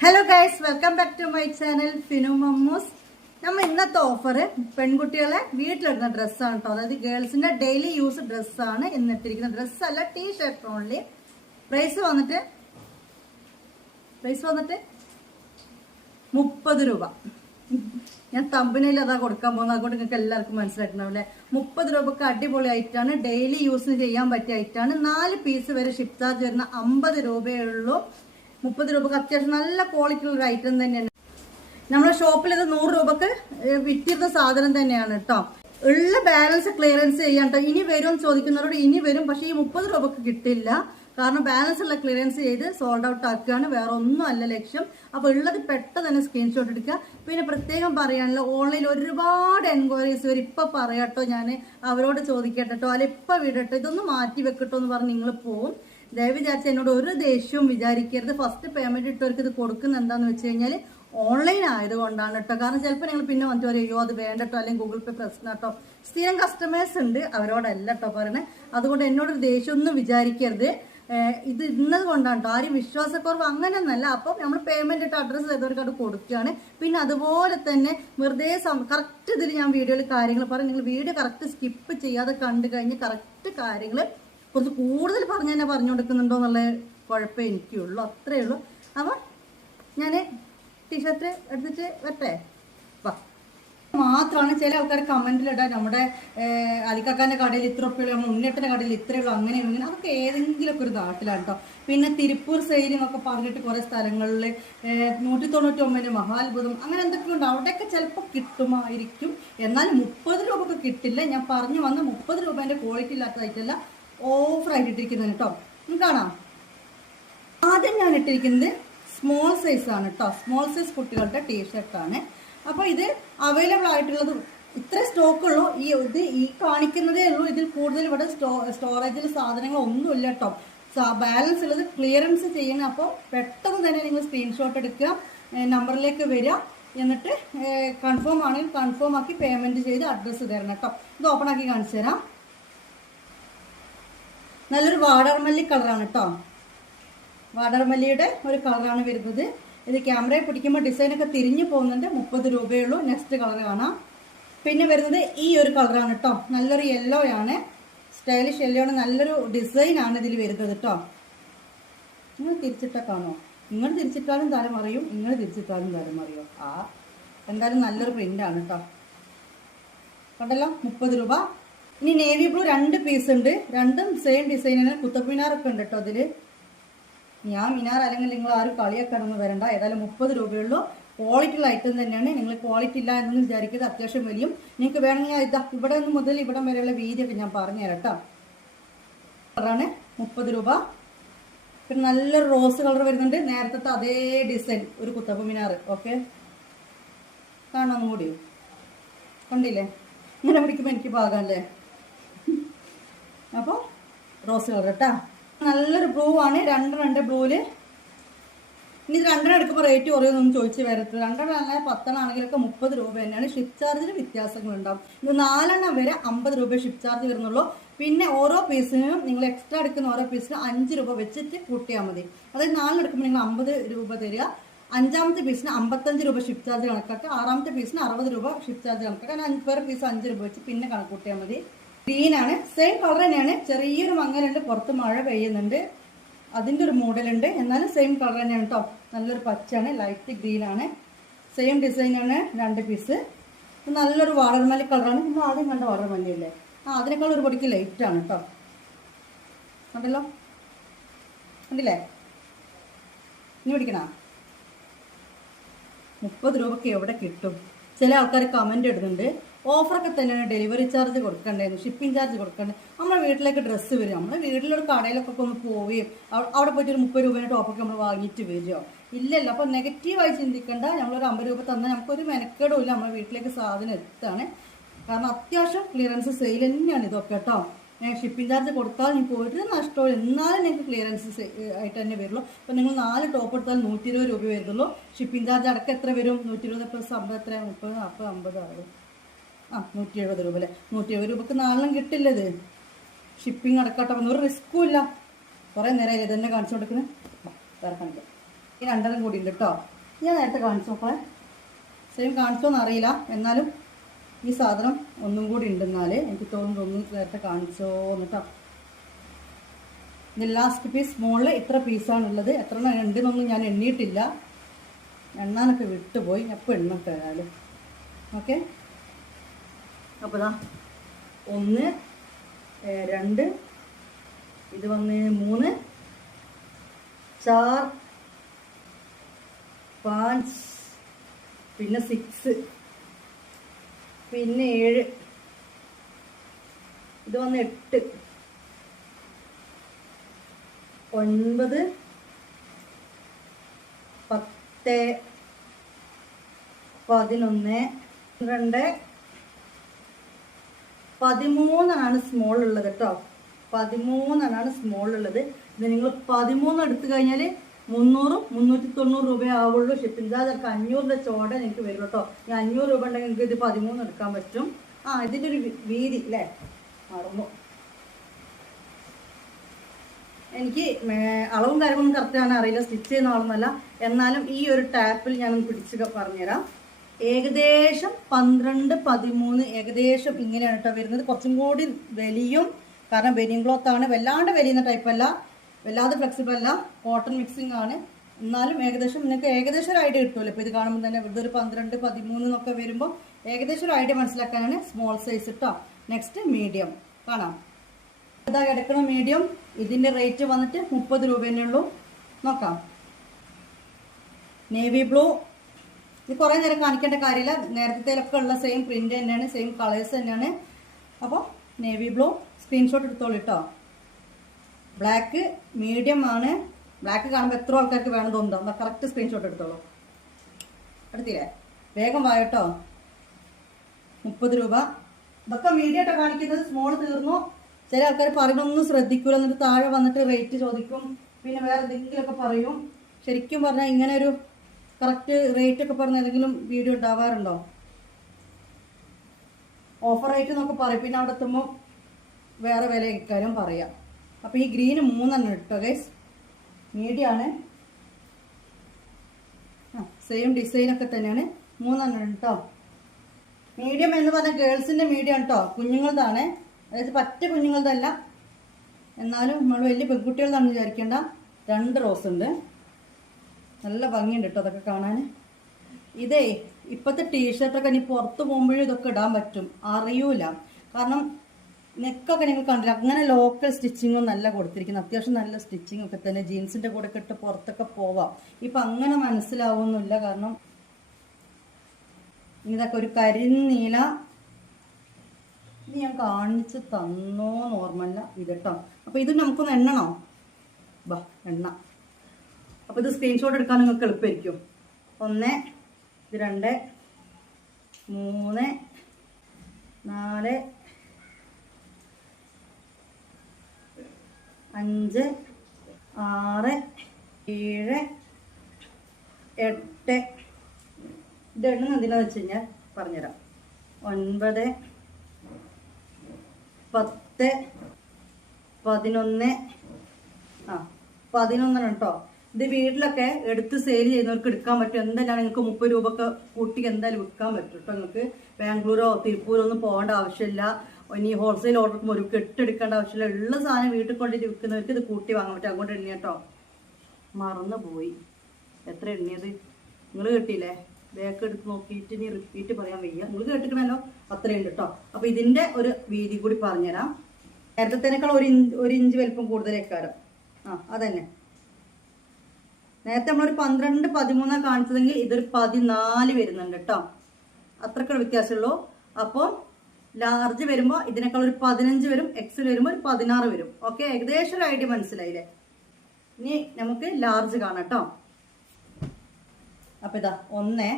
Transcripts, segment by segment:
Hello guys welcome back to my channel Finu Mammus നമ്മൾ ഇന്നത്തെ offer പെൺകുട്ടികളെ വീട്ടിലിടുന്ന ഡ്രസ്സാണ് കേട്ടോ അതായത് ഗേൾസിന്റെ ഡെയിലി യൂസ് ഡ്രസ്സാണ് ഇന്നിട്ടിരിക്കുന്ന ഡ്രസ്സല്ല ടീ ഷർട്ട് ഓൺലി പ്രൈസ് വന്നിട്ട് പ്രൈസ് വന്നിട്ട് മുപ്പത് രൂപ. ഞാൻ തമ്പിനയിൽ അതാ കൊടുക്കാൻ പോകുന്നത്. അതുകൊണ്ട് നിങ്ങൾക്ക് എല്ലാവർക്കും മനസ്സിലായിട്ടുണ്ടാവില്ലേ മുപ്പത് രൂപക്ക് അടിപൊളി ഐറ്റാണ് ഡെയിലി യൂസിന് ചെയ്യാൻ പറ്റിയ ഐറ്റാണ് നാല് പീസ് വരെ ഷിപ്പ് ചാർജ് വരുന്ന അമ്പത് രൂപയേ ഉള്ളൂ. മുപ്പത് രൂപക്ക് അത്യാവശ്യം നല്ല ക്വാളിറ്റി ഉള്ള ഒരു ഐറ്റം തന്നെയാണ്. നമ്മുടെ ഷോപ്പിൽ ഇത് നൂറ് രൂപക്ക് വിറ്റിരുന്ന സാധനം തന്നെയാണ് കേട്ടോ ഉള്ള ബാലൻസ് ക്ലിയറൻസ് ചെയ്യാൻ ഇനി വരും ചോദിക്കുന്നവരോട് ഇനി വരും പക്ഷേ ഈ മുപ്പത് രൂപക്ക് കിട്ടില്ല. കാരണം ബാലൻസ് ഉള്ള ക്ലിയറൻസ് ചെയ്ത് സോൾഡ് ഔട്ട് ആക്കുകയാണ് വേറെ ഒന്നും അല്ല ലക്ഷ്യം. അപ്പോൾ ഉള്ളത് പെട്ടെന്ന് തന്നെ സ്ക്രീൻഷോട്ട് എടുക്കുക. പിന്നെ പ്രത്യേകം പറയാനുള്ള ഓൺലൈനിൽ ഒരുപാട് എൻക്വയറീസ് വരും. ഇപ്പം പറയാട്ടോ ഞാൻ അവരോട് ചോദിക്കട്ടോ അല്ല ഇപ്പം വിടട്ടോ ഇതൊന്ന് മാറ്റി വെക്കട്ടോ എന്ന് പറഞ്ഞ് നിങ്ങൾ പോവും. ദയവ് വിചാരിച്ച് എന്നോട് ഒരു ദേഷ്യവും വിചാരിക്കരുത്. ഫസ്റ്റ് പേയ്മെന്റ് ഇട്ടവർക്ക് ഇത് കൊടുക്കുന്ന എന്താന്ന് വെച്ച് കഴിഞ്ഞാൽ ഓൺലൈൻ ആയതുകൊണ്ടാണ് കേട്ടോ കാരണം ചിലപ്പോൾ നിങ്ങൾ പിന്നെ വന്നിട്ട് പറയും അത് വേണ്ടട്ടോ അല്ലെങ്കിൽ ഗൂഗിൾ പേ പ്രശ്നം കേട്ടോ സ്ഥിരം കസ്റ്റമേഴ്സ് ഉണ്ട് അവരോടല്ല കേട്ടോ പറയണേ. അതുകൊണ്ട് എന്നോട് ഒരു ദേഷ്യമൊന്നും വിചാരിക്കരുത്. ഇത് ഇന്നത് കൊണ്ടാണ് കേട്ടോ ആരും വിശ്വാസക്കുറവ് അങ്ങനെയൊന്നല്ല അപ്പം നമ്മൾ പേയ്മെന്റ് ഇട്ട് അഡ്രസ്സ് ചെയ്തവർക്ക് അത് കൊടുക്കുകയാണ്. പിന്നെ അതുപോലെ തന്നെ വെറുതെ കറക്റ്റ് ഇതിൽ ഞാൻ വീഡിയോയിൽ കാര്യങ്ങൾ പറയും നിങ്ങൾ വീഡിയോ കറക്റ്റ് സ്കിപ്പ് ചെയ്യാതെ കണ്ടു കഴിഞ്ഞ് കറക്റ്റ് കാര്യങ്ങൾ കുറച്ച് കൂടുതൽ പറഞ്ഞു തന്നെ പറഞ്ഞു കൊടുക്കുന്നുണ്ടോ എന്നുള്ള കുഴപ്പം എനിക്കുള്ളൂ അത്രേ ഉള്ളൂ. അപ്പം ഞാൻ ടീഷർട്ട് എടുത്തിട്ട് വരട്ടെ? വാ. മാത്രമാണ് ചില ആൾക്കാർ കമന്റിലിടാൻ നമ്മുടെ അലിക്കാക്കാന്റെ കടയിൽ ഇത്ര ഉള്ളൂ ഉണ്ണിയേട്ടന്റെ കടയിൽ ഇത്രയേ ഉള്ളൂ അങ്ങനെ ഇങ്ങനെ അതൊക്കെ ഏതെങ്കിലുമൊക്കെ ഒരു നാട്ടിലാണ് കേട്ടോ പിന്നെ തിരുപ്പൂർ സെയിൽ എന്നൊക്കെ പറഞ്ഞിട്ട് കുറേ സ്ഥലങ്ങളിൽ നൂറ്റി തൊണ്ണൂറ്റി ഒമ്പതിന് മഹാത്ഭുതം അങ്ങനെ എന്തൊക്കെ ഉണ്ട്. അവിടെയൊക്കെ ചിലപ്പോൾ കിട്ടുമായിരിക്കും. എന്നാൽ മുപ്പത് രൂപ ഒക്കെ കിട്ടില്ല. ഞാൻ പറഞ്ഞു വന്ന മുപ്പത് രൂപേന്റെ ക്വാളിറ്റി ഇല്ലാത്തതായിട്ടല്ല ഓഫർ ആയിട്ട് ഇട്ടിരിക്കുന്നത് കേട്ടോ കാണാം. ആദ്യം ഞാൻ ഇട്ടിരിക്കുന്നത് സ്മോൾ സൈസാണ് കേട്ടോ. സ്മോൾ സൈസ് കുട്ടികളുടെ ടീഷർട്ടാണ് അപ്പോൾ ഇത് അവൈലബിൾ ആയിട്ടുള്ളത് ഇത്ര സ്റ്റോക്ക് ഉള്ളൂ. ഈ ഇത് ഈ കാണിക്കുന്നതേ ഉള്ളൂ. ഇതിൽ കൂടുതൽ ഇവിടെ സ്റ്റോ സ്റ്റോറേജിൽ സാധനങ്ങൾ ഒന്നുമില്ല കേട്ടോ. ബാലൻസ് ഉള്ളത് ക്ലിയറൻസ് ചെയ്യണം. അപ്പോൾ പെട്ടെന്ന് തന്നെ നിങ്ങൾ സ്ക്രീൻഷോട്ട് എടുക്കുക. നമ്പറിലേക്ക് വരിക. എന്നിട്ട് കൺഫേം ആണെങ്കിൽ കൺഫേം ആക്കി പേയ്മെന്റ് ചെയ്ത് അഡ്രസ്സ് തരണം കേട്ടോ. ഇത് ഓപ്പൺ ആക്കി കാണിച്ചു തരാം. നല്ലൊരു വാടർമല്ലി കളറാണ് കേട്ടോ വാടർമല്ലിയുടെ ഒരു കളറാണ് വരുന്നത്. ഇത് ക്യാമറയിൽ പിടിക്കുമ്പോൾ ഡിസൈനൊക്കെ തിരിഞ്ഞു പോകുന്നുണ്ട്. മുപ്പത് രൂപയുള്ളൂ നെക്സ്റ്റ് കളർ കാണാം. പിന്നെ വരുന്നത് ഈ ഒരു കളറാണ് കേട്ടോ നല്ലൊരു യെല്ലോ ആണ്. സ്റ്റൈലിഷ് യെല്ലോ ആണ്. നല്ലൊരു ഡിസൈനാണ് ഇതിൽ വരുന്നത് കേട്ടോ നിങ്ങൾ തിരിച്ചിട്ട കാണോ നിങ്ങൾ തിരിച്ചിട്ടാലും തരം അറിയും. നിങ്ങൾ തിരിച്ചിട്ടാലും തരം അറിയോ. ആ എന്തായാലും നല്ലൊരു പ്രിന്റാണ് കേട്ടോ കണ്ടല്ലോ? മുപ്പത് രൂപ. ഇനി നേവി ബ്ലൂ രണ്ട് പീസ് ഉണ്ട്. രണ്ടും സെയിം ഡിസൈനാണ് കുത്തപ്പിനാറൊക്കെ ഉണ്ട് കേട്ടോ അതിൽ. ഞാൻ മിനാർ അല്ലെങ്കിൽ നിങ്ങൾ ആരും കളിയൊക്കെ കടന്ന് വരണ്ട. ഏതായാലും മുപ്പത് രൂപയുള്ളൂ ക്വാളിറ്റിയുള്ള ഐറ്റം തന്നെയാണ്. നിങ്ങൾ ക്വാളിറ്റി ഇല്ല എന്നൊന്നും വിചാരിക്കുന്നത് അത്യാവശ്യം വലിയും. നിങ്ങൾക്ക് വേണമെങ്കിൽ ഇതാ ഇവിടെ നിന്ന് മുതൽ ഇവിടം വരെയുള്ള വീതിയൊക്കെ ഞാൻ പറഞ്ഞു തരാം കേട്ടോ കളറാണ് മുപ്പത് രൂപ. പിന്നെ നല്ല റോസ് കളർ വരുന്നുണ്ട്. നേരത്തെ അതേ ഡിസൈൻ ഒരു കുത്തപ്പ് മിനാർ. ഓക്കെ കാണാൻ കൂടി കണ്ടില്ലേ? ഇങ്ങനെ പിടിക്കുമ്പോൾ എനിക്ക് പാകാല്ലേ അപ്പോൾ റോസ് കളർ കേട്ടാ നല്ലൊരു ബ്ലൂ ആണ്. രണ്ടെണ്ണം രണ്ട് ബ്ലൂവിൽ ഇനി രണ്ടെണ്ണം എടുക്കുമ്പോൾ റേറ്റ് കുറയൊന്നും ചോദിച്ച് വരത്തില്ല രണ്ടെണ്ണം അങ്ങനെ പത്തെണ്ണം ആണെങ്കിലൊക്കെ മുപ്പത് രൂപ തന്നെയാണ്. ഷിപ്പ് ചാർജിന് വ്യത്യാസങ്ങളുണ്ടാവും ഇത് നാലെണ്ണം വരെ അമ്പത് രൂപ ഷിപ്പ് ചാർജ് വരുന്നുള്ളൂ. പിന്നെ ഓരോ പീസിനും നിങ്ങൾ എക്സ്ട്രാ എടുക്കുന്ന ഓരോ പീസിനും അഞ്ച് രൂപ വെച്ചിട്ട് കൂട്ടിയാൽ മതി. അതായത് നാലെണ്ണം എടുക്കുമ്പോൾ നിങ്ങൾ അമ്പത് രൂപ തരിക. അഞ്ചാമത്തെ പീസിന് അമ്പത്തഞ്ച് രൂപ ഷിപ്പ് ചാർജ് കണക്കാക്കുക. ആറാമത്തെ പീസിന് അറുപത് രൂപ ഷിപ്പ് ചാർജ് കണക്കാക്കുക. അഞ്ച് പേർ പീസ് അഞ്ച് രൂപ വെച്ച് പിന്നെ കണക്കൂട്ടിയാൽ മതി. ഗ്രീൻ ആണ് സെയിം കളർ തന്നെയാണ്. ചെറിയൊരു മങ്ങലുണ്ട്. പുറത്ത് മഴ പെയ്യുന്നുണ്ട്. അതിന്റെ ഒരു മോഡലുണ്ട്. എന്നാലും സെയിം കളർ തന്നെയാണ് കേട്ടോ നല്ലൊരു പച്ചയാണ്. ലൈറ്റ് ഗ്രീൻ ആണ് സെയിം ഡിസൈനാണ് രണ്ട് പീസ് നല്ലൊരു വാടർമല്ലി കളറാണ് നമ്മൾ ആദ്യം കണ്ട വാടർമല്ലി അല്ലേ ആ അതിനേക്കാൾ ഒരു പൊടിക്ക് ലൈറ്റാണ് കേട്ടോ ഉണ്ടല്ലോ കണ്ടില്ലേ? ഇനി പിടിക്കണ? മുപ്പത് രൂപയ്ക്ക് എവിടെ കിട്ടും? ചില ആൾക്കാർ കമന്റ് ഇടുന്നുണ്ട്. ഓഫറൊക്കെ തന്നെയാണ് ഡെലിവറി ചാർജ് കൊടുക്കണ്ടായിരുന്നു ഷിപ്പിംഗ് ചാർജ് കൊടുക്കണ്ടേ. നമ്മുടെ വീട്ടിലേക്ക് ഡ്രസ്സ് വരും. നമ്മുടെ വീട്ടിലൊരു കടയിലൊക്കെ ഒന്ന് പോവുകയും അവിടെ പോയിട്ട് ഒരു മുപ്പത് രൂപേന്റെ ടോപ്പൊക്കെ നമ്മൾ വാങ്ങിയിട്ട് വരുമോ ഇല്ലല്ലോ അപ്പോൾ നെഗറ്റീവായി ചിന്തിക്കേണ്ട. നമ്മളൊരു അമ്പത് രൂപ തന്നാൽ നമുക്കൊരു മെനക്കേടും ഇല്ല. നമ്മുടെ വീട്ടിലേക്ക് സാധനം എത്താണ്. കാരണം അത്യാവശ്യം ക്ലിയറൻസ് സെയിൽ തന്നെയാണ് ഇതൊക്കെ കേട്ടോ. ഞാൻ ഷിപ്പിംഗ് ചാർജ് കൊടുത്താൽ നിങ്ങൾക്ക് ഒരു നഷ്ടമില്ല എന്നാലും നിങ്ങൾക്ക് ക്ലിയറൻസ് ആയിട്ട് തന്നെ വരുള്ളൂ. അപ്പോൾ നിങ്ങൾ നാല് ടോപ്പ് എടുത്താൽ നൂറ്റി ഇരുപത് രൂപ വരുള്ളൂ ഷിപ്പിംഗ് ചാർജ് അടക്കം എത്ര വരും? നൂറ്റി ഇരുപത് പ്ലസ് അമ്പത് എത്ര? മുപ്പത് നാൽപ്പത് അമ്പത് അറുപത് ആ നൂറ്റി എഴുപത് രൂപ അല്ലേ? നൂറ്റി എഴുപത് രൂപക്ക് നാലെണ്ണം കിട്ടില്ല ഇത് ഷിപ്പിംഗ് അടക്കട്ടെ ഒരു റിസ്ക്കും ഇല്ല. കുറേ നേരമായി തന്നെ കാണിച്ചു കൊടുക്കുന്നത് വേറെ ഈ രണ്ടെണ്ണം കൂടി ഉണ്ട് കേട്ടോ ഞാൻ നേരത്തെ കാണിച്ചു നോക്കണേ. സെയിം കാണിച്ചോന്ന് അറിയില്ല. എന്നാലും ഈ സാധനം ഒന്നും കൂടി ഉണ്ടെന്നാൽ എനിക്ക് തോന്നുന്നു ഒന്നും നേരത്തെ കാണിച്ചോ എന്നിട്ടോ ഇത് ലാസ്റ്റ് പീസ് മുകളിൽ ഇത്ര പീസാണുള്ളത് എത്ര എണ്ണം ഉണ്ടെന്നൊന്നും ഞാൻ എണ്ണിയിട്ടില്ല. എണ്ണാനൊക്കെ വിട്ടുപോയി. എപ്പോൾ എണ്ണട്ടെ ഏതായാലും. ഓക്കെ അപ്പോൾ ഇതാ ഒന്ന് രണ്ട് ഇത് വന്ന് മൂന്ന് ചാർ പാഞ്ച് പിന്നെ സിക്സ് പിന്നെ ഏഴ് ഇത് വന്ന് എട്ട് ഒൻപത് പത്ത് പതിനൊന്ന് പന്ത്രണ്ട് പതിമൂന്നാണ് സ്മോൾ ഉള്ളത് കേട്ടോ. പതിമൂന്നെണ്ണാണ് സ്മോൾ ഉള്ളത്. ഇത് നിങ്ങൾ പതിമൂന്ന് എടുത്തു കഴിഞ്ഞാൽ മുന്നൂറും മുന്നൂറ്റി തൊണ്ണൂറ് രൂപ ആവുള്ളൂ ഷിപ്പിംഗ് ചാർജ് ഒക്കെ അഞ്ഞൂറിന്റെ ചോട നിങ്ങൾക്ക് വരും കേട്ടോ. ഞാൻ അഞ്ഞൂറ് രൂപ ഉണ്ടെങ്കിൽ നിങ്ങൾക്ക് ഇത് പതിമൂന്ന് എടുക്കാൻ പറ്റും. ആ ഇതിന്റെ ഒരു വീതി അല്ലേ? മറന്നു. എനിക്ക് അളവും കാര്യങ്ങളും കറക്റ്റ് ഞാൻ അറിയില്ല. സ്റ്റിച്ച് ചെയ്യുന്ന ആളൊന്നുമല്ല. എന്നാലും ഈ ഒരു ടാപ്പിൽ ഞാൻ പിടിച്ച് പറഞ്ഞുതരാം. ഏകദേശം പന്ത്രണ്ട് പതിമൂന്ന് ഏകദേശം ഇങ്ങനെയാണ് കേട്ടോ വരുന്നത്. കുറച്ചും കൂടി വലിയും കാരണം ബെനിയൻ ക്ലോത്ത് ആണ്. വല്ലാണ്ട് വലിയുന്ന ടൈപ്പ് അല്ല. വല്ലാതെ ഫ്ലെക്സിബിൾ അല്ല. കോട്ടൺ മിക്സിംഗ് ആണ്. എന്നാലും ഏകദേശം നിങ്ങൾക്ക് ഏകദേശം ഒരു ഐഡിയ കിട്ടുമല്ലോ. ഇപ്പോൾ ഇത് കാണുമ്പോൾ തന്നെ ഇതൊരു പന്ത്രണ്ട് പതിമൂന്ന് എന്നൊക്കെ വരുമ്പോൾ ഏകദേശം ഒരു ഐഡിയ മനസ്സിലാക്കാനാണ് സ്മോൾ സൈസ് കേട്ടോ നെക്സ്റ്റ് മീഡിയം കാണാം. ഇതാ എടുക്കണം മീഡിയം ഇതിന്റെ റേറ്റ് വന്നിട്ട് മുപ്പത് രൂപ നോക്കാം. നേവി ബ്ലൂ ഇത് കുറേ നേരം കാണിക്കേണ്ട കാര്യമില്ല. നേരത്തേലൊക്കെ ഉള്ള സെയിം പ്രിന്റ് തന്നെയാണ് സെയിം കളേഴ്സ് തന്നെയാണ്. അപ്പോൾ നേവി ബ്ലൂ സ്ക്രീൻഷോട്ട് എടുത്തോളൂ കേട്ടോ ബ്ലാക്ക് മീഡിയം ആണ്. ബ്ലാക്ക് കാണുമ്പോൾ എത്ര ആൾക്കാർക്ക് വേണം തോന്നുന്നുണ്ടോ കറക്റ്റ് സ്ക്രീൻഷോട്ട് എടുത്തോളൂ. എടുത്തില്ലേ? വേഗം വായട്ടോ മുപ്പത് രൂപ. ഇതൊക്കെ മീഡിയം കാണിക്കുന്നത്. സ്മോൾ തീർന്നു. ചില ആൾക്കാർ പറയണൊന്നും ശ്രദ്ധിക്കൂല. എന്നിട്ട് താഴെ വന്നിട്ട് റേറ്റ് ചോദിക്കും. പിന്നെ വേറെ എന്തെങ്കിലുമൊക്കെ പറയും. ശരിക്കും പറഞ്ഞാൽ ഇങ്ങനെ ഒരു കറക്റ്റ് റേറ്റ് ഒക്കെ പറഞ്ഞ ഏതെങ്കിലും വീഡിയോ ഉണ്ടാവാറുണ്ടോ? ഓഫർ റേറ്റ് എന്നൊക്കെ പറയും. പിന്നെ അവിടെ എത്തുമ്പോൾ വേറെ വില ഇക്കാര്യം പറയാം. അപ്പോൾ ഈ ഗ്രീന് മൂന്നെണ്ണം ഇട്ടോ ഗൈസ് മീഡിയാണ് ആ സെയിം ഡിസൈനൊക്കെ തന്നെയാണ്. മൂന്നെണ്ണം കേട്ടോ മീഡിയം എന്ന് പറഞ്ഞാൽ ഗേൾസിന്റെ മീഡിയം കേട്ടോ കുഞ്ഞുങ്ങളതാണ് അതായത് പറ്റ കുഞ്ഞുങ്ങളതല്ല എന്നാലും നമ്മൾ വലിയ പെൺകുട്ടികളെന്നാണ് വിചാരിക്കേണ്ട. രണ്ട് റോസ് ഉണ്ട്. നല്ല ഭംഗിയുണ്ട് കേട്ടോ അതൊക്കെ കാണാൻ ഇതേ ഇപ്പോഴത്തെ ടീഷർട്ടൊക്കെ ഇനി പുറത്ത് പോകുമ്പോഴും ഇതൊക്കെ ഇടാൻ പറ്റും. അറിയൂല. കാരണം നെക്കൊക്കെ നിങ്ങൾ കണ്ടില്ല അങ്ങനെ ലോക്കൽ സ്റ്റിച്ചിങ്ങും നല്ല കൊടുത്തിരിക്കുന്നു. അത്യാവശ്യം നല്ല സ്റ്റിച്ചിങ് ഒക്കെ തന്നെ. ജീൻസിന്റെ കൂടെ ഇട്ട് പുറത്തൊക്കെ പോവാം. ഇപ്പം അങ്ങനെ മനസ്സിലാവുന്നില്ല. കാരണം ഇതൊക്കെ ഒരു കരിനീല ഇത് ഞാൻ കാണിച്ച് തന്നോ ഓർമ്മല്ല ഇത് കേട്ടോ ഇത് നമുക്കൊന്ന് എണ്ണണോ? ബാ എണ്ണ. അപ്പൊ ഇത് സ്ക്രീൻഷോട്ട് എടുക്കാൻ നിങ്ങൾക്ക് എളുപ്പമായിരിക്കും. ഒന്ന് രണ്ട് മൂന്ന് നാല് അഞ്ച് ആറ് ഏഴ് എട്ട്. ഇത് എണ്ണ എന്തിനാന്ന് വെച്ച് കഴിഞ്ഞാൽ പറഞ്ഞുതരാം. ഒൻപത് പത്ത് പതിനൊന്ന് ആ പതിനൊന്നെണ്ണം കേട്ടോ. ഇത് വീട്ടിലൊക്കെ എടുത്ത് സെയിൽ ചെയ്യുന്നവർക്ക് എടുക്കാൻ പറ്റും. എന്തായാലും നിങ്ങൾക്ക് മുപ്പത് രൂപ ഒക്കെ കൂട്ടി എന്തായാലും വിൽക്കാൻ പറ്റും കേട്ടോ നിങ്ങൾക്ക്. ബാംഗ്ലൂരോ തിരുപ്പൂരോ ഒന്നും പോകേണ്ട ആവശ്യമില്ല. ഇനി ഹോൾസെയിൽ ഓർഡർ ഒരു കെട്ടെടുക്കേണ്ട ആവശ്യമില്ല. ഉള്ള സാധനം വീട്ടിൽ കൊണ്ടിട്ട് വിൽക്കുന്നവർക്ക് ഇത് കൂട്ടി വാങ്ങാൻ പറ്റും. അങ്ങോട്ട് എണ്ണി കേട്ടോ മറന്നു പോയി എത്ര എണ്ണിയത്? നിങ്ങൾ കേട്ടില്ലേ? ബാക്ക് എടുത്ത് നോക്കിയിട്ട് ഇനി റിപ്പീറ്റ് പറയാൻ വയ്യ. നിങ്ങൾ കേട്ടിക്കണല്ലോ അത്രയുണ്ട് കേട്ടോ അപ്പൊ ഇതിന്റെ ഒരു വീതി കൂടി പറഞ്ഞുതരാം. നേരത്തെ തന്നെക്കാൾ ഒരു ഇഞ്ച് ഒരു ഇഞ്ച് വലിപ്പം കൂടുതലേക്കാരം. ആ അതന്നെ. നേരത്തെ നമ്മളൊരു പന്ത്രണ്ട് പതിമൂന്നാണ് കാണിച്ചതെങ്കിൽ ഇതൊരു പതിനാല് വരുന്നുണ്ട് കേട്ടോ അത്രക്കുള്ള വ്യത്യാസമുള്ളൂ. അപ്പോൾ ലാർജ് വരുമ്പോൾ ഇതിനേക്കാൾ ഒരു പതിനഞ്ച് വരും എക്സിൽ വരുമ്പോൾ ഒരു പതിനാറ് വരും. ഓക്കെ ഏകദേശം ഒരു ഐഡിയ മനസ്സിലായില്ലേ? ഇനി നമുക്ക് ലാർജ് കാണാം കേട്ടോ അപ്പൊ ഇതാ ഒന്ന്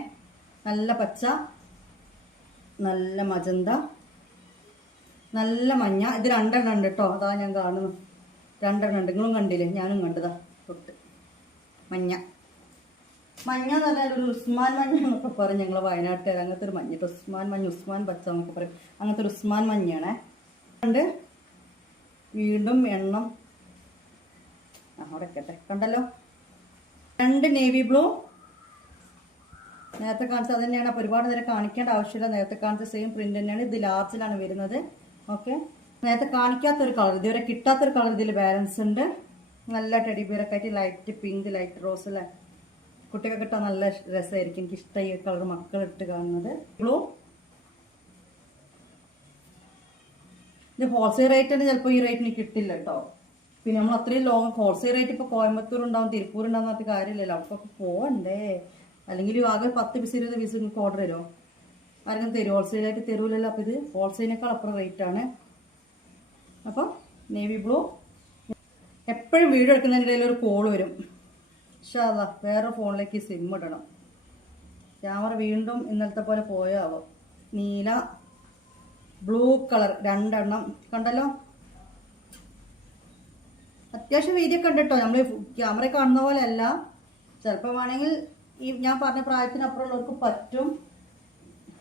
നല്ല പച്ച നല്ല മജന്ത നല്ല മഞ്ഞ. ഇത് രണ്ടെണ്ണം ഉണ്ട് കേട്ടോ അതാ ഞാൻ കാണുന്നു രണ്ടെണ്ണം ഉണ്ട്. നിങ്ങളും കണ്ടില്ലേ? ഞാനും കണ്ടതാ. തൊട്ട്. മഞ്ഞ. മഞ്ഞ എന്ന് പറഞ്ഞാൽ ഒരു ഉസ്മാൻ മഞ്ഞ എന്നൊക്കെ പറയും ഞങ്ങൾ വയനാട്ടുകാർ അങ്ങനത്തെ ഒരു മഞ്ഞ. ഉസ്മാൻ മഞ്ഞ ഉസ്മാൻ പച്ച എന്നൊക്കെ പറയും. അങ്ങനത്തെ ഒരു ഉസ്മാൻ മഞ്ഞയാണ്. അതുകൊണ്ട് വീണ്ടും എണ്ണം. അവിടെ വെക്കട്ടെ. കണ്ടല്ലോ? രണ്ട് നേവി ബ്ലൂ. നേരത്തെ കാണിച്ചത് അത് തന്നെയാണ്. അപ്പോൾ ഒരുപാട് നേരം കാണിക്കേണ്ട ആവശ്യമില്ല. നേരത്തെ കാണിച്ച സെയിം പ്രിന്റ് തന്നെയാണ്. ഇത് ലാർജിലാണ് വരുന്നത്. ഓക്കെ നേരത്തെ കാണിക്കാത്തൊരു കളർ ഇതുവരെ കിട്ടാത്തൊരു കളർ ഇതിൽ ബാലൻസ് ഉണ്ട്. നല്ല ടെഡി ബിയറൊക്കെ ആയിട്ട് ലൈറ്റ് പിങ്ക് ലൈറ്റ് റോസ് അല്ലേ കുട്ടികൾക്ക് ഇട്ടാൽ നല്ല രസമായിരിക്കും. എനിക്ക് ഇഷ്ടം ഈ കളർ മക്കളിട്ട് കാണുന്നത്. ബ്ലൂ ഇത് ഹോൾസെയിൽ റേറ്റ് തന്നെ ചിലപ്പോൾ ഈ റേറ്റിന് കിട്ടില്ല കേട്ടോ. പിന്നെ നമ്മൾ അത്രയും ലോങ് ഹോൾസെയിൽ റേറ്റ് ഇപ്പോൾ കോയമ്പത്തൂർ ഉണ്ടാവും തിരുപ്പൂർ ഉണ്ടാവും അത് കാര്യമില്ലല്ലോ. അവർക്കൊക്കെ പോകണ്ടേ അല്ലെങ്കിൽ ആകെ പത്ത് പീസ് ഇരുപത് പീസ് നിങ്ങൾക്ക് ഓർഡർ തരുമോ? ആരെങ്കിലും തരും. ഹോൾസെയിലായിട്ട് തരൂലല്ലോ. അപ്പോൾ ഇത് ഹോൾസെയിലിനേക്കാൾ അപ്പുറം റേറ്റ് ആണ്. അപ്പോൾ നേവി ബ്ലൂ എപ്പോഴും വീഡിയോ എടുക്കുന്നതിന്റെ ഇടയിൽ ഒരു കോൾ വരും. പക്ഷേ അതാ വേറെ ഫോണിലേക്ക് സിം ഇടണം. ക്യാമറ വീണ്ടും ഇന്നലത്തെ പോലെ പോയാവോ? നീല ബ്ലൂ കളർ രണ്ടെണ്ണം. കണ്ടല്ലോ? അത്യാവശ്യം വീതിയൊക്കെ ഉണ്ട് കേട്ടോ നമ്മൾ ക്യാമറ കാണുന്ന പോലെ അല്ല. ചിലപ്പോൾ വേണമെങ്കിൽ ഈ ഞാൻ പറഞ്ഞ പ്രായത്തിനപ്പുറമുള്ളവർക്ക് പറ്റും.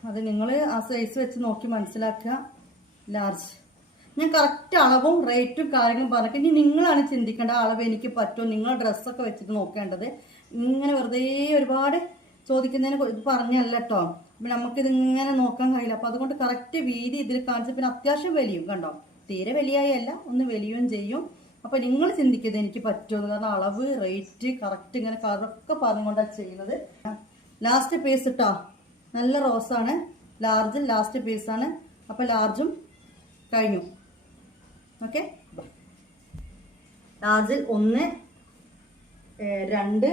അത് നിങ്ങൾ ആ സൈസ് വെച്ച് നോക്കി മനസ്സിലാക്കുക. ലാർജ് ഞാൻ കറക്റ്റ് അളവും റേറ്റും കാര്യങ്ങളും പറഞ്ഞിട്ട് ഇനി നിങ്ങളാണ് ചിന്തിക്കേണ്ട അളവ് എനിക്ക് പറ്റുമോ? നിങ്ങൾ ഡ്രസ്സൊക്കെ വെച്ചിട്ട് നോക്കേണ്ടത്. ഇങ്ങനെ വെറുതെ ഒരുപാട് ചോദിക്കുന്നതിന് ഇത് പറഞ്ഞല്ല കേട്ടോ അപ്പം നമുക്കിത് ഇങ്ങനെ നോക്കാൻ കഴിയില്ല. അപ്പം അതുകൊണ്ട് കറക്റ്റ് വീതി ഇതിൽ കാണിച്ച് പിന്നെ അത്യാവശ്യം വലിയും കണ്ടോ? തീരെ വലിയായല്ല ഒന്ന് വലിയും ചെയ്യും. അപ്പം നിങ്ങൾ ചിന്തിക്കുന്നത് എനിക്ക് പറ്റുമെന്ന് കാരണം അളവ് റേറ്റ് കറക്റ്റ് ഇങ്ങനെ കളറൊക്കെ പറഞ്ഞുകൊണ്ടാണ് ചെയ്യുന്നത്. ലാസ്റ്റ് പീസ് ഇട്ടോ നല്ല റോസാണ് ലാർജും ലാസ്റ്റ് പീസാണ് അപ്പം ലാർജും കഴിഞ്ഞു. ഓക്കെ ലാർജിൽ ഒന്ന് രണ്ട്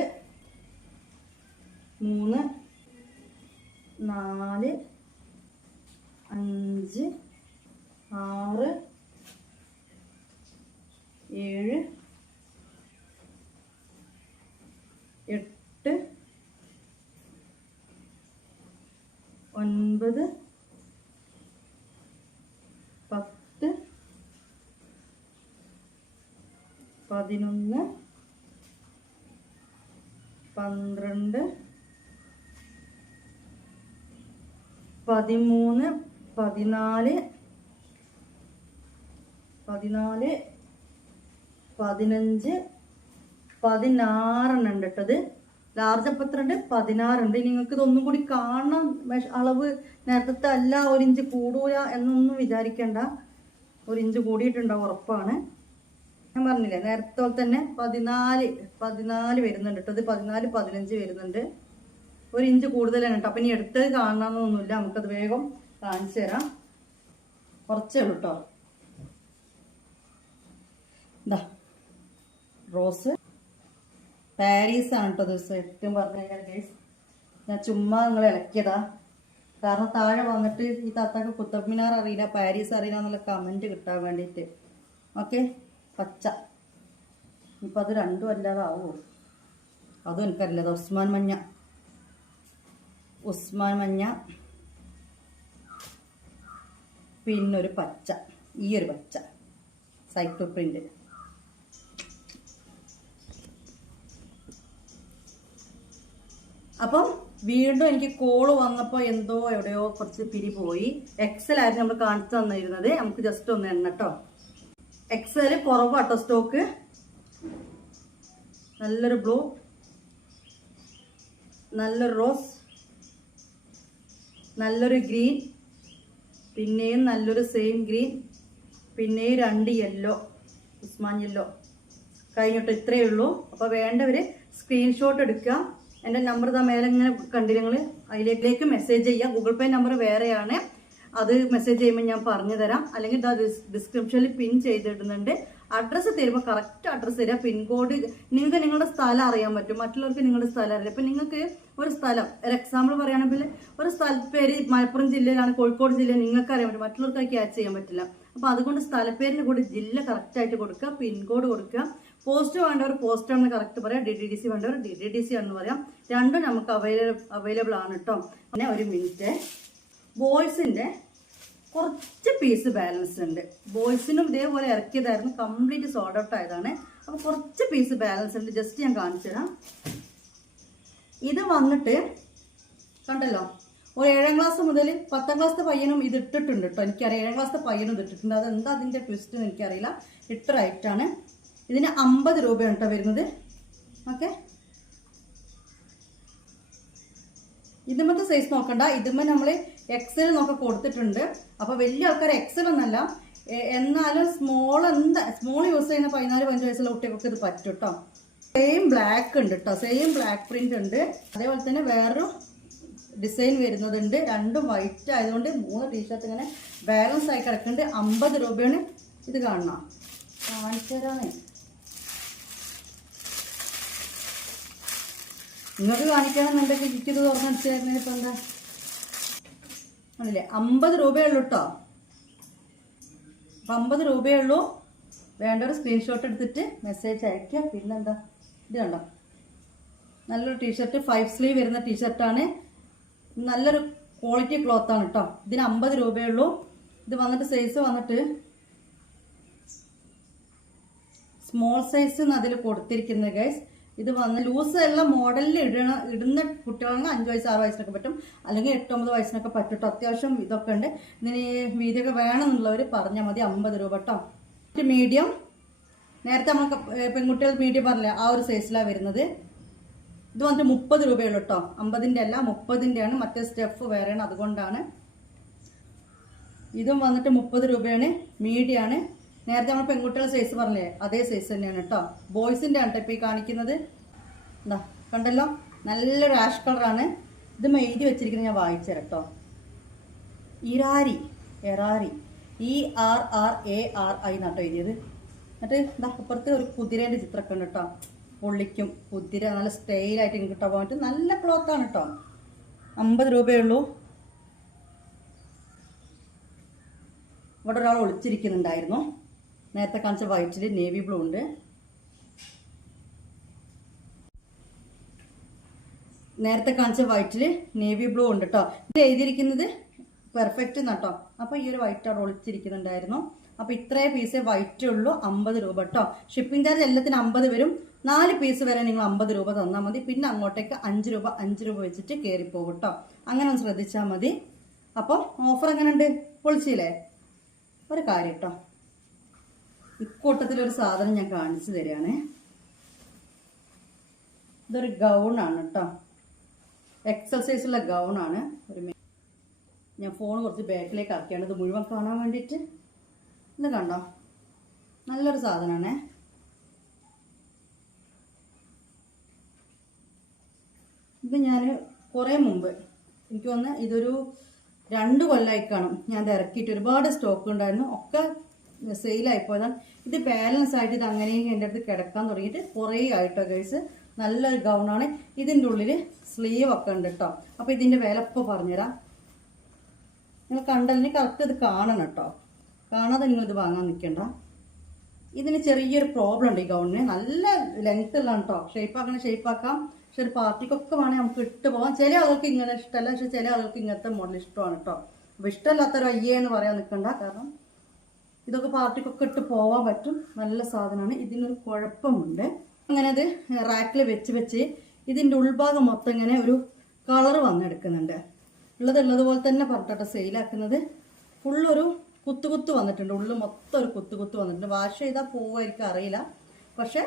മൂന്ന് നാല് അഞ്ച് ആറ് ഏഴ് എട്ട് ഒൻപത് പത്ത് പതിനൊന്ന് പന്ത്രണ്ട് പതിമൂന്ന് പതിനാല് പതിനാല് പതിനഞ്ച് പതിനാറെണ്ണം ഉണ്ട് കേട്ടത്. ലാർജ് ഉണ്ട് പതിനാറുണ്ട്. നിങ്ങൾക്ക് ഇതൊന്നും കൂടി കാണണം. അളവ് നേരത്തെ അല്ല ഒരു ഇഞ്ച് കൂടൂല എന്നൊന്നും വിചാരിക്കേണ്ട. ഒരു ഇഞ്ച് കൂടിയിട്ടുണ്ടാവും ഉറപ്പാണ്. ഞാൻ പറഞ്ഞില്ലേ നേരത്തെ തന്നെ പതിനാല് പതിനാല് വരുന്നുണ്ട് കേട്ടോ ഇത് പതിനാല് പതിനഞ്ച് വരുന്നുണ്ട്. ഒരു ഇഞ്ച് കൂടുതലാണ് കേട്ടോ അപ്പം ഇനി എടുത്തത് കാണണമെന്നൊന്നുമില്ല നമുക്കത് വേഗം കാണിച്ചു തരാം. കുറച്ചേ ഉള്ളൂ കേട്ടോ റോസ്. പാരീസ് ആണ് കേട്ടോ ദിവസം ഏറ്റവും പറഞ്ഞു കഴിഞ്ഞാൽ ഞാൻ ചുമ്മാ നിങ്ങൾ ഇളക്കിയതാ. കാരണം താഴെ വന്നിട്ട് ഈ താത്താക്ക് കുത്തബ്മിനാർ അറിയില്ല പാരീസ് അറിയില്ല എന്നുള്ള കമന്റ് കിട്ടാൻ വേണ്ടിയിട്ട്. ഓക്കെ പച്ച. ഇപ്പം അത് രണ്ടും അല്ലാതാവോ? അതും എനിക്കറിയില്ല. ഉസ്മാൻ മഞ്ഞ. ഉസ്മാൻ മഞ്ഞ. പിന്നൊരു പച്ച. ഈ ഒരു പച്ച. സൈക്കിൾ പ്രിന്റ് അപ്പം വീണ്ടും എനിക്ക് കോൾ വന്നപ്പോൾ എന്തോ എവിടെയോ കുറച്ച് പിരി പോയി. എക്സലായിരുന്നു നമ്മൾ കാണിച്ചു തന്നിരുന്നത്. നമുക്ക് ജസ്റ്റ് ഒന്ന് എണ്ണ കേട്ടോ എക്സൽ കുറവാട്ടോ സ്റ്റോക്ക് നല്ലൊരു ബ്ലൂ നല്ലൊരു റോസ് നല്ലൊരു ഗ്രീൻ പിന്നെയും നല്ലൊരു സെയിം ഗ്രീൻ പിന്നെയും രണ്ട് യെല്ലോ ഉസ്മാൻ യെല്ലോ കഴിഞ്ഞിട്ട് ഇത്രയേ ഉള്ളൂ. അപ്പോൾ വേണ്ടവർ സ്ക്രീൻഷോട്ട് എടുക്കുക. എന്റെ നമ്പർ ഇതാ മേലെ ഇങ്ങനെ കണ്ടില്ല നിങ്ങൾ അതിലേക്ക് മെസ്സേജ് ചെയ്യുക ഗൂഗിൾ പേ നമ്പർ വേറെയാണ്. അത് മെസ്സേജ് ചെയ്യുമ്പോൾ ഞാൻ പറഞ്ഞു തരാം അല്ലെങ്കിൽ ഡിസ്ക്രിപ്ഷനിൽ പിൻ ചെയ്തിടുന്നുണ്ട്. അഡ്രസ്സ് തരുമ്പോൾ കറക്റ്റ് അഡ്രസ്സ് തരിക. പിൻകോഡ് നിങ്ങൾക്ക് നിങ്ങളുടെ സ്ഥലം അറിയാൻ പറ്റും. മറ്റുള്ളവർക്ക് നിങ്ങളുടെ സ്ഥലം അറിയാം. ഇപ്പം നിങ്ങൾക്ക് ഒരു സ്ഥലം ഒരു എക്സാമ്പിൾ പറയുകയാണെങ്കിൽ ഒരു സ്ഥലപ്പേര് മലപ്പുറം ജില്ലയിലാണ് കോഴിക്കോട് ജില്ലയിൽ നിങ്ങൾക്ക് അറിയാൻ പറ്റും. മറ്റുള്ളവർക്ക് ക്യാച്ച് ചെയ്യാൻ പറ്റില്ല. അപ്പോൾ അതുകൊണ്ട് സ്ഥലപ്പേരിന്റെ കൂടെ ജില്ല കറക്റ്റായിട്ട് കൊടുക്കുക. പിൻകോഡ് കൊടുക്കുക. പോസ്റ്റ് വേണ്ടവർ പോസ്റ്റ് ആണെന്ന് കറക്റ്റ് പറയാം. ഡി ഡി ഡി സി വേണ്ടവർ ഡി ഡി ഡി സി ആണെന്ന് പറയാം. രണ്ടും നമുക്ക് അവൈലബിൾ അവൈലബിൾ ആണ് കേട്ടോ പിന്നെ ഒരു മിനിറ്റ് ബോയ്സിന്റെ കുറച്ച് പീസ് ബാലൻസ് ഉണ്ട്. ബോയ്സിനും ഇതേപോലെ ഇറക്കിയതായിരുന്നു. കംപ്ലീറ്റ് സോൾഡ് ഔട്ട് ആയതാണ്. അപ്പോൾ കുറച്ച് പീസ് ബാലൻസ് ഉണ്ട്. ജസ്റ്റ് ഞാൻ കാണിച്ചു തരാം. ഇത് വന്നിട്ട് കണ്ടല്ലോ ഒരു ഏഴാം ക്ലാസ് മുതൽ പത്താം ക്ലാസ്സിലെ പയ്യനും ഇത് ഇട്ടിട്ടുണ്ട് കേട്ടോ എനിക്കറിയാം. ഏഴാം ക്ലാസ്സിലെ പയ്യനും ഇത് ഇട്ടിട്ടുണ്ട്. അതെന്താ അതിന്റെ ട്വിസ്റ്റ് എന്ന് എനിക്കറിയില്ല. ഇട്ട് റൈറ്റാണ് ഇതിന് അമ്പത് രൂപയാണ് കേട്ടോ വരുന്നത്. ഓക്കെ. ഇതുമത്തെ സൈസ് നോക്കണ്ട. ഇതുമ്മ നമ്മൾ എക്സൽ നമുക്ക് കൊടുത്തിട്ടുണ്ട്. അപ്പോൾ വലിയ ആൾക്കാർ എക്സൽ എന്നല്ല. എന്നാലും സ്മോൾ എന്താ സ്മോൾ യൂസ് ചെയ്യുന്ന പതിനാല് പതിനഞ്ച് വയസ്സുള്ള കുട്ടികൾക്ക് ഇത് പറ്റും കേട്ടോ സെയിം ബ്ലാക്ക് ഉണ്ട് കേട്ടോ സെയിം ബ്ലാക്ക് പ്രിന്റ് ഉണ്ട്. അതേപോലെ തന്നെ വേറൊരു ഡിസൈൻ വരുന്നതുണ്ട്. രണ്ടും വൈറ്റ് ആയതുകൊണ്ട് മൂന്ന് ടീഷർട്ട് ഇങ്ങനെ ബാലൻസ് ആയി കിടക്കുന്നുണ്ട്. അമ്പത് രൂപയാണ് ഇത് കാണണം കാണിച്ചു തരാമേ. നിങ്ങൾക്ക് കാണിക്കണമെന്നുണ്ടെങ്കിൽ എനിക്കിത് തുറന്നടിച്ചു ഇപ്പം എന്താ? ആണല്ലേ? അമ്പത് രൂപയേ ഉള്ളൂ കേട്ടോ അപ്പം അമ്പത് രൂപയേ ഉള്ളൂ. വേണ്ട ഒരു സ്ക്രീൻഷോട്ട് എടുത്തിട്ട് മെസ്സേജ് അയക്കുക പിന്നെന്താ? ഇത് കണ്ടോ? നല്ലൊരു ടീഷർട്ട് ഫൈവ് സ്ലീവ് വരുന്ന ടീഷർട്ടാണ് നല്ലൊരു ക്വാളിറ്റി ക്ലോത്ത് ആണ് കേട്ടോ ഇതിന് അമ്പത് രൂപയേ ഉള്ളൂ. ഇത് വന്നിട്ട് സൈസ് വന്നിട്ട് സ്മോൾ സൈസ് അതിൽ കൊടുത്തിരിക്കുന്നത് ഗൈസ് ഇത് വന്ന് ലൂസ് ഉള്ള മോഡലിൽ ഇടണ ഇടുന്ന കുട്ടികളാണെങ്കിൽ അഞ്ച് വയസ്സ് ആറ് വയസ്സിനൊക്കെ പറ്റും. അല്ലെങ്കിൽ എട്ടൊമ്പത് വയസ്സിനൊക്കെ പറ്റും അത്യാവശ്യം ഇതൊക്കെ ഉണ്ട്. ഇതിന് വീതിയൊക്കെ വേണമെന്നുള്ളവർ പറഞ്ഞാൽ മതി. അമ്പത് രൂപ കേട്ടോ മീഡിയം നേരത്തെ നമ്മൾ പെൺകുട്ടികൾ മീഡിയം പറഞ്ഞില്ല? ആ ഒരു സൈസിലാണ് വരുന്നത്. ഇത് വന്നിട്ട് മുപ്പത് രൂപയുള്ളൂ കേട്ടോ അമ്പതിന്റെ അല്ല മുപ്പതിന്റെ ആണ് മറ്റേ സ്റ്റെഫ് വേറെയാണ്. അതുകൊണ്ടാണ്. ഇതും വന്നിട്ട് മുപ്പത് രൂപയാണ്. മീഡിയം ആണ്. നേരത്തെ നമ്മൾ പെൺകുട്ടികളുടെ സൈസ് പറഞ്ഞില്ലേ? അതേ സൈസ് തന്നെയാണ് കേട്ടോ ബോയ്സിന്റെ ആണ് ഇപ്പോൾ ഈ കാണിക്കുന്നത്. എന്താ കണ്ടല്ലോ? നല്ല റാഷ് കളറാണ് ഇത് എഴുതി വെച്ചിരിക്കുന്നത് ഞാൻ വായിച്ചു കേട്ടോ ഇറാരി എറാരി. E R R A R I എന്നാട്ടോ എഴുതിയത്. എന്നിട്ട് എന്താ അപ്പുറത്ത് ഒരു കുതിരേന്റെ ചിത്രമൊക്കെ ഉണ്ട് കേട്ടോ പൊള്ളിക്കും കുതിര നല്ല സ്റ്റൈലായിട്ട് എനിക്ക് കിട്ടാൻ പോയിട്ട് നല്ല ക്ലോത്താണ് കേട്ടോ അമ്പത് രൂപയേ ഉള്ളൂ. ഇവിടെ ഒരാൾ ഒളിച്ചിരിക്കുന്നുണ്ടായിരുന്നു. നേരത്തെ കാണിച്ച വൈറ്റിൽ നേവി ബ്ലൂ ഉണ്ട്. നേരത്തെ കാണിച്ച വൈറ്റിൽ നേവി ബ്ലൂ ഉണ്ട് കേട്ടോ ഇത് എഴുതിയിരിക്കുന്നത് പെർഫെക്റ്റ് എന്നാട്ടോ അപ്പോൾ ഈ ഒരു വൈറ്റ് അവിടെ ഒളിച്ചിരിക്കുന്നുണ്ടായിരുന്നു. അപ്പോൾ ഇത്രേ പീസേ വൈറ്റ് ഉള്ളൂ അമ്പത് രൂപ കേട്ടോ ഷിപ്പിംഗ് ചാർജ് എല്ലാത്തിനും അമ്പത് വരും. നാല് പീസ് വരെ നിങ്ങൾ അമ്പത് രൂപ തന്നാൽ മതി. പിന്നെ അങ്ങോട്ടേക്ക് അഞ്ച് രൂപ അഞ്ച് രൂപ വെച്ചിട്ട് കയറിപ്പോകും കേട്ടോ അങ്ങനെ ഒന്ന് ശ്രദ്ധിച്ചാൽ മതി. അപ്പോൾ ഓഫർ എങ്ങനെയുണ്ട്? പൊളിച്ചില്ലേ? ഒരു കാര്യം കേട്ടോ ഇക്കൂട്ടത്തിലൊരു സാധനം ഞാൻ കാണിച്ചു തരികയാണേ. ഇതൊരു ഗൗണാണ് കേട്ടോ എക്സസൈസുള്ള ഗൗണാണ് ഒരു ഞാൻ ഫോൺ കുറച്ച് ബാക്കിലേക്ക് ആക്കിയാണ് ഇത് മുഴുവൻ കാണാൻ വേണ്ടിയിട്ട്. ഇത് കണ്ടോ? നല്ലൊരു സാധനമാണേ ഇത് ഞാൻ കുറേ മുമ്പ് എനിക്ക് തോന്നുന്നു ഇതൊരു രണ്ട് കൊല്ലമായി കാണും. ഞാൻ ഇത് ഇറക്കിയിട്ട് ഒരുപാട് സ്റ്റോക്ക് ഉണ്ടായിരുന്നു. ഒക്കെ സെയിലായി പോയതാണ് ഇത് ബാലൻസ് ആയിട്ട് ഇത് അങ്ങനെ എന്റെ അടുത്ത് കിടക്കാൻ തുടങ്ങിയിട്ട് കുറേ ആയിട്ടോ ഗൈസ് നല്ലൊരു ഗൗണാണ് ഇതിന്റെ ഉള്ളിൽ സ്ലീവ് ഒക്കെ ഉണ്ട് കേട്ടോ അപ്പോൾ ഇതിന്റെ വില ഇപ്പോൾ പറഞ്ഞുതരാം. നിങ്ങൾ കണ്ടതിന് കറക്റ്റ് ഇത് കാണണം കേട്ടോ കാണാതെ നിങ്ങളിത് വാങ്ങാൻ നിൽക്കണ്ട. ഇതിന് ചെറിയൊരു പ്രോബ്ലം ഉണ്ട് ഈ ഗൗണിന് നല്ല ലെങ്ത് ഉള്ളതാണ് കേട്ടോ ഷേപ്പ് ആക്കാം. പക്ഷെ ഒരു പാർട്ടിക്കൊക്കെ വേണമെങ്കിൽ നമുക്ക് ഇട്ട് പോകാം. ചില ആളുകൾക്ക് ഇങ്ങനെ ഇഷ്ടമല്ല. പക്ഷെ ചില ആൾക്ക് ഇങ്ങനത്തെ മോഡൽ ഇഷ്ടമാണ് കേട്ടോ അപ്പോൾ ഇഷ്ടമല്ലാത്തൊരു അയ്യേ എന്ന് പറയാൻ നിൽക്കണ്ട. കാരണം ഇതൊക്കെ പാർട്ടിക്കൊക്കെ ഇട്ട് പോവാൻ പറ്റും. നല്ല സാധനമാണ്. ഇതിനൊരു കുഴപ്പമുണ്ട്. അങ്ങനെ അത് റാക്കിൽ വെച്ച് വെച്ച് ഇതിന്റെ ഉൾഭാഗം മൊത്തം ഇങ്ങനെ ഒരു കളർ വന്നെടുക്കുന്നുണ്ട്. ഉള്ളത് ഉള്ളതുപോലെ തന്നെ പറഞ്ഞിട്ട് സെയിലാക്കുന്നത്. ഫുള്ളൊരു കുത്തു കുത്തു വന്നിട്ടുണ്ട്. ഉള്ളിൽ മൊത്തം ഒരു കുത്തു കുത്തു വന്നിട്ടുണ്ട്. വാഷ് ചെയ്താൽ പോവായിരിക്കും അറിയില്ല. പക്ഷേ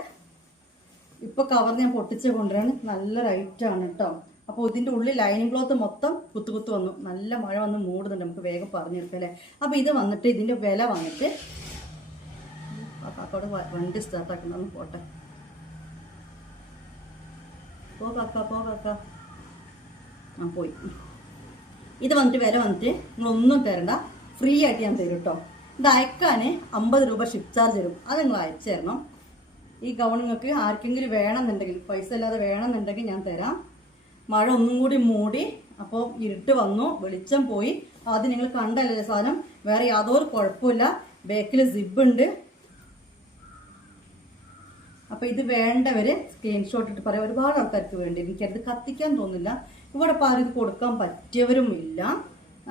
ഇപ്പോൾ കവർ ഞാൻ പൊട്ടിച്ച് കൊണ്ടുവരാണ്. നല്ലൊരു റൈറ്റാണ് കേട്ടോ അപ്പോൾ ഇതിന്റെ ഉള്ളിൽ ലൈനിങ് ക്ലോത്ത് മൊത്തം കുത്തു കുത്തു വന്നു. നല്ല മഴ വന്ന് മൂടുന്നുണ്ട്. നമുക്ക് വേഗം പറഞ്ഞെടുക്കാം അല്ലേ? അപ്പോൾ ഇത് വന്നിട്ട് ഇതിന്റെ വില വന്നിട്ട് പാപ്പാക്കോട് വണ്ടി സ്റ്റാർട്ടാക്കണമെന്ന് പോട്ടെ. പോ കാക്ക പോ കാക്ക. ആ പോയി. ഇത് വന്നിട്ട് വില വന്നിട്ട് നിങ്ങളൊന്നും തരണ്ട. ഫ്രീ ആയിട്ട് ഞാൻ തരും കേട്ടോ ഇത് അയക്കാൻ അമ്പത് രൂപ ഷിപ്പ് ചാർജ് തരും. അത് നിങ്ങൾ അയച്ചു തരണം ഈ ഗൗൺ നിങ്ങൾക്ക് ആർക്കെങ്കിലും വേണമെന്നുണ്ടെങ്കിൽ പൈസ ഇല്ലാതെ വേണമെന്നുണ്ടെങ്കിൽ ഞാൻ തരാം. മഴ ഒന്നും കൂടി മൂടി അപ്പോൾ ഇരുട്ട് വന്നു വെളിച്ചം പോയി. ആദ്യം നിങ്ങൾ കണ്ടല്ലേ സാധനം? വേറെ യാതൊരു കുഴപ്പമില്ല ബാക്കിൽ സിബുണ്ട് അപ്പോൾ ഇത് വേണ്ടവര് സ്ക്രീൻഷോട്ട് ഇട്ട് പറയാം. ഒരുപാട് ആൾക്കാർക്ക് വേണ്ടി. എനിക്കത് കത്തിക്കാൻ തോന്നില്ല ഇവിടെ ഇപ്പോൾ ഇത് കൊടുക്കാൻ പറ്റിയവരും ഇല്ല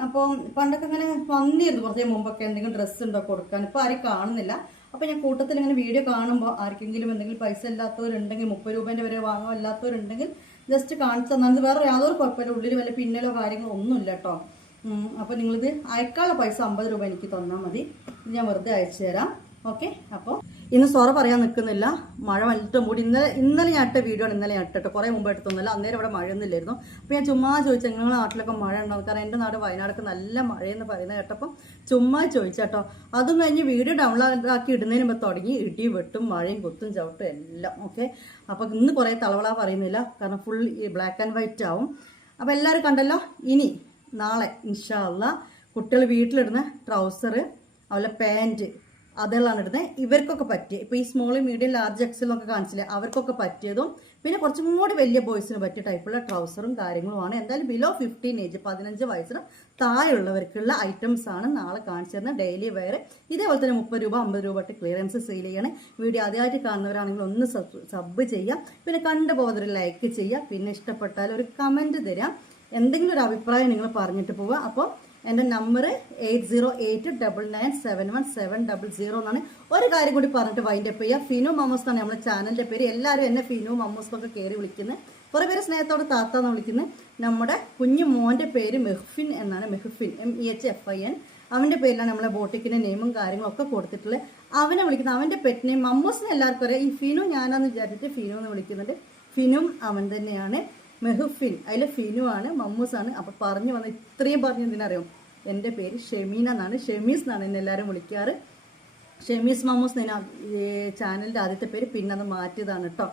അപ്പോൾ പണ്ടൊക്കെ ഇങ്ങനെ വന്നിരുന്നു. കുറച്ച് മുമ്പൊക്കെ എന്തെങ്കിലും ഡ്രസ്സ് ഉണ്ടോ കൊടുക്കാൻ. ഇപ്പോൾ ആരും കാണുന്നില്ല. അപ്പോൾ ഞാൻ കൂട്ടത്തിൽ ഇങ്ങനെ വീഡിയോ കാണുമ്പോൾ ആർക്കെങ്കിലും എന്തെങ്കിലും പൈസ ഇല്ലാത്തവരുണ്ടെങ്കിൽ മുപ്പത് രൂപേന്റെ വരെ വാങ്ങാൻ ഇല്ലാത്തവരുണ്ടെങ്കിൽ ജസ്റ്റ് കാണിച്ചു തന്നാൽ വേറെ യാതൊരു കുഴപ്പമില്ല. ഉള്ളിൽ വല്ല പിന്നലോ കാര്യങ്ങളോ ഒന്നുമില്ല കേട്ടോ അപ്പോൾ നിങ്ങളിത് അയക്കാനുള്ള പൈസ അമ്പത് രൂപ എനിക്ക് തന്നാൽ മതി. ഞാൻ വെറുതെ അയച്ചു തരാം. ഓക്കെ? അപ്പോൾ ഇന്ന് സോറ പറയാൻ നിൽക്കുന്നില്ല. മഴ വന്നിട്ട് മൂടി ഇന്നലെ ഇന്നലെ ഞാൻ ഇട്ട വീഡിയോ ആണ് ഇന്നലെ ഞാൻ ഇട്ടിട്ട് കുറേ മുമ്പ് എടുത്തൊന്നുമില്ല. അന്നേരം ഇവിടെ മഴയൊന്നുമില്ലായിരുന്നു. അപ്പോൾ ഞാൻ ചുമ്മാ ചോദിച്ചു നിങ്ങളുടെ നാട്ടിലൊക്കെ മഴ ഉണ്ടോ? കാരണം എന്റെ നാട് വയനാടൊക്കെ നല്ല മഴയെന്ന് പറയുന്നത് കേട്ടപ്പം ചുമ്മാ ചോദിച്ചാട്ടോ അതും കഴിഞ്ഞ് വീഡിയോ ഡൗൺലോഡ് ആക്കി ഇടുന്നതിന് മുമ്പ് തുടങ്ങി. ഇടി വെട്ടും മഴയും കൊത്തും ചവിട്ടും എല്ലാം. ഓക്കെ അപ്പോൾ ഇന്ന് കുറേ തളവള പറയുന്നില്ല. കാരണം ഫുൾ ഈ ബ്ലാക്ക് ആൻഡ് വൈറ്റ് ആവും. അപ്പോൾ എല്ലാവരും കണ്ടല്ലോ? ഇനി നാളെ ഇൻഷാല്ല കുട്ടികൾ വീട്ടിലിടുന്ന ട്രൗസർ അതുപോലെ പാന്റ് അതെല്ലാം ഇടുന്നത് ഇവർക്കൊക്കെ പറ്റിയ ഇപ്പോൾ ഈ സ്മോൾ മീഡിയം ലാർജ് എക്സലൊക്കെ കാണിച്ചില്ലേ അവർക്കൊക്കെ പറ്റിയതും പിന്നെ കുറച്ചും കൂടി വലിയ ബോയ്സിന് പറ്റിയ ടൈപ്പുള്ള ട്രൗസറും കാര്യങ്ങളുമാണ്. എന്തായാലും ബിലോ ഫിഫ്റ്റീൻ ഏജ് പതിനഞ്ച് വയസ്സിന് താഴെയുള്ളവർക്കുള്ള ഐറ്റംസ് ആണ് നാളെ കാണിച്ചു തരുന്ന ഡെയിലി വെയർ ഇതേപോലെ തന്നെ മുപ്പത് രൂപ അമ്പത് രൂപ തൊട്ട് ക്ലിയറൻസ് സെയിൽ ചെയ്യണം. വീഡിയോ ആദ്യമായിട്ട് കാണുന്നവരാണെങ്കിൽ ഒന്ന് സബ് ചെയ്യാം പിന്നെ കണ്ടു പോകുന്നവർ ലൈക്ക് ചെയ്യുക. പിന്നെ ഇഷ്ടപ്പെട്ടാൽ ഒരു കമന്റ് തരാം. എന്തെങ്കിലും ഒരു അഭിപ്രായം നിങ്ങൾ പറഞ്ഞിട്ട് പോവുക. അപ്പോൾ എന്റെ number eight zero eight double nine seven one seven double zero എന്നാണ് ഒരു കാര്യം കൂടി പറഞ്ഞിട്ട് വൈൻഡ് അപ്പ് ചെയ്യുക ഫിനു മമ്മൂസ് എന്നാണ് നമ്മുടെ ചാനലിന്റെ പേര്. എല്ലാവരും എന്നെ ഫിനു മമ്മൂസ് എന്നൊക്കെ കയറി വിളിക്കുന്നത് കുറേ പേര് സ്നേഹത്തോടെ താത്ത എന്ന് വിളിക്കുന്നത് നമ്മുടെ കുഞ്ഞു മോന്റെ പേര് മെഹ്ഫിൻ എന്നാണ്. Mehfin M E H F I N അവന്റെ പേരിലാണ് നമ്മളെ ബോട്ടിക്കിന്റെ നെയിമും കാര്യങ്ങളും ഒക്കെ കൊടുത്തിട്ടുള്ളത് അവനെ വിളിക്കുന്നത് അവന്റെ പെറ്റ് നെയിം മമ്മൂസിന് എല്ലാവർക്കും അറിയാം. ഈ ഫിനു ഞാനാന്ന് വിചാരിച്ചിട്ട് ഫിനു എന്ന് വിളിക്കുന്നുണ്ട്. ഫിനും അവൻ തന്നെയാണ്. മെഹുഫിൻ അതിൽ ഫിനു ആണ് മമ്മൂസ് ആണ്. അപ്പോൾ പറഞ്ഞു വന്ന ഇത്രയും പറഞ്ഞു എന്തിനറിയാം? എന്റെ പേര് ഷെമീന എന്നാണ്. ഷെമീസ് എന്നാണ് എന്നെ എല്ലാവരും വിളിക്കാറ്. ഷെമീസ് മമ്മൂസ് ഞാൻ ചാനലിന്റെ ആദ്യത്തെ പേര് പിന്നെ അത് മാറ്റിയതാണ് കേട്ടോ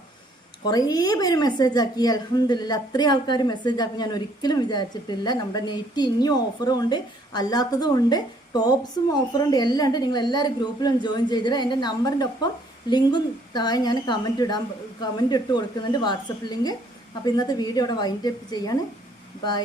കുറേ പേര് മെസ്സേജ് ആക്കി. അലഹമില്ല അത്രയും ആൾക്കാർ മെസ്സേജ് ആക്കി. ഞാൻ ഒരിക്കലും വിചാരിച്ചിട്ടില്ല. നമ്മുടെ നെറ്റ് ഇനിയും ഓഫറും ഉണ്ട് അല്ലാത്തതും ഉണ്ട്. ടോപ്സും ഓഫറുണ്ട് എല്ലാം ഉണ്ട്. നിങ്ങൾ എല്ലാവരും ഗ്രൂപ്പിലും ജോയിൻ ചെയ്തിട്ട് എന്റെ നമ്പറിന്റെ ഒപ്പം ലിങ്കും താഴെ ഞാൻ കമന്റ് ഇടാൻ കമന്റ് ഇട്ട് കൊടുക്കുന്നുണ്ട്. വാട്സപ്പ് ലിങ്ക് അപ്പോൾ ഇന്നത്തെ വീഡിയോ അവിടെ വൈൻഡപ്പ് ചെയ്യാണ് ബൈ